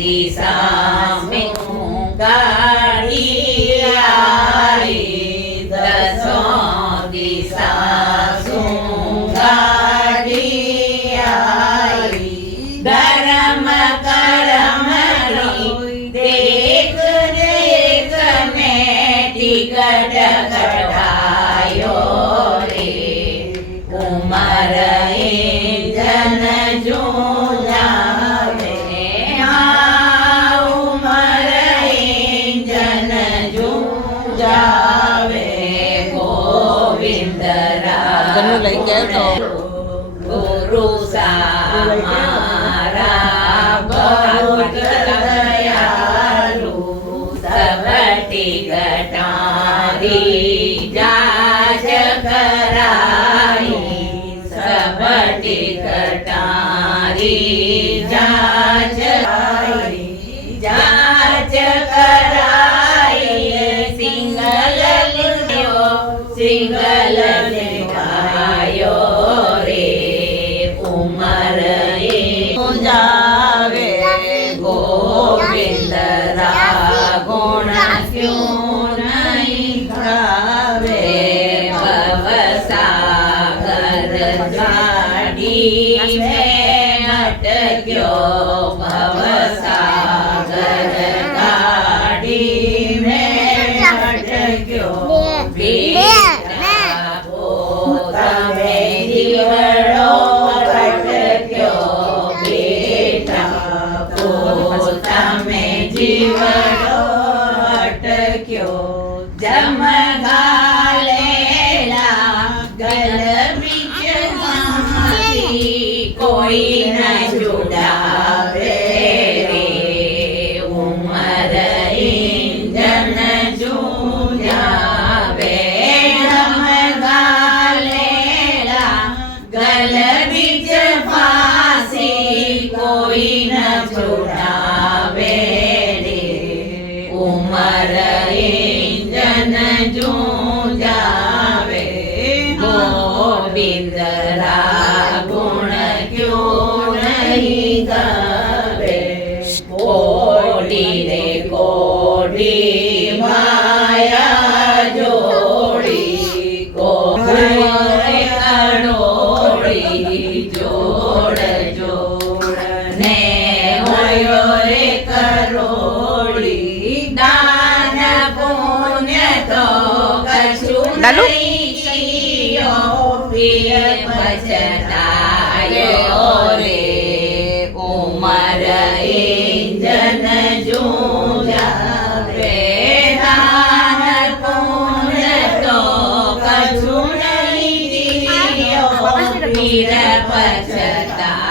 દિશા મેં ગાડી આવી, દસો દિશા ગાડી આવી, ધર્મ કરમની દેખ દેખ મેં ટિકટ કઢાયો રે, ઉમર જન જુજાવે, ઉમર જન જુજાવે, ગોવિંદ ગુરુ સામારા બહુત દયાલુ, સબટી ગટારી જાજ કરાઈ, સબટી ગટારી જાજ જાચ કરાઈ, સિંગલ લ્યો સિંગલ લેવાયો રે, ઉમર જાવે, ગોવિંદ ગુણ ક્યું નહીં ગાવે, ભવસાગર ગાડી મેં અટક્યો, ભવસાગર ગાડી મેં અટક્યો, તમે જીવડો અટક્યો, બેટા તમે જીવડો અટક્યો, જમગાલેલા ગલ બીચ કોઈ ન જોડાવે રે, ઉમર જન જુજાવે, જમગાલેલા ગલ બીચ ફાંસી કોઈ ન જોડાવે રે, ઉમર જન જુજાવે, ગોવિંદ ગુણ ક્યું નહીં ગાવે, કોડી રે કોડી માયા જોડી, કોડી કડોડી જોડ જોડ ને હોયો રે કરોડી, દાન પુણ્ય તો કશું નહીં જીયો, પ્રિય પછતાયો રે, ઉમર જન જુજાવે, દાન પુણ્ય તો કશું નહીં જીયો, પ્રિય પછતાયો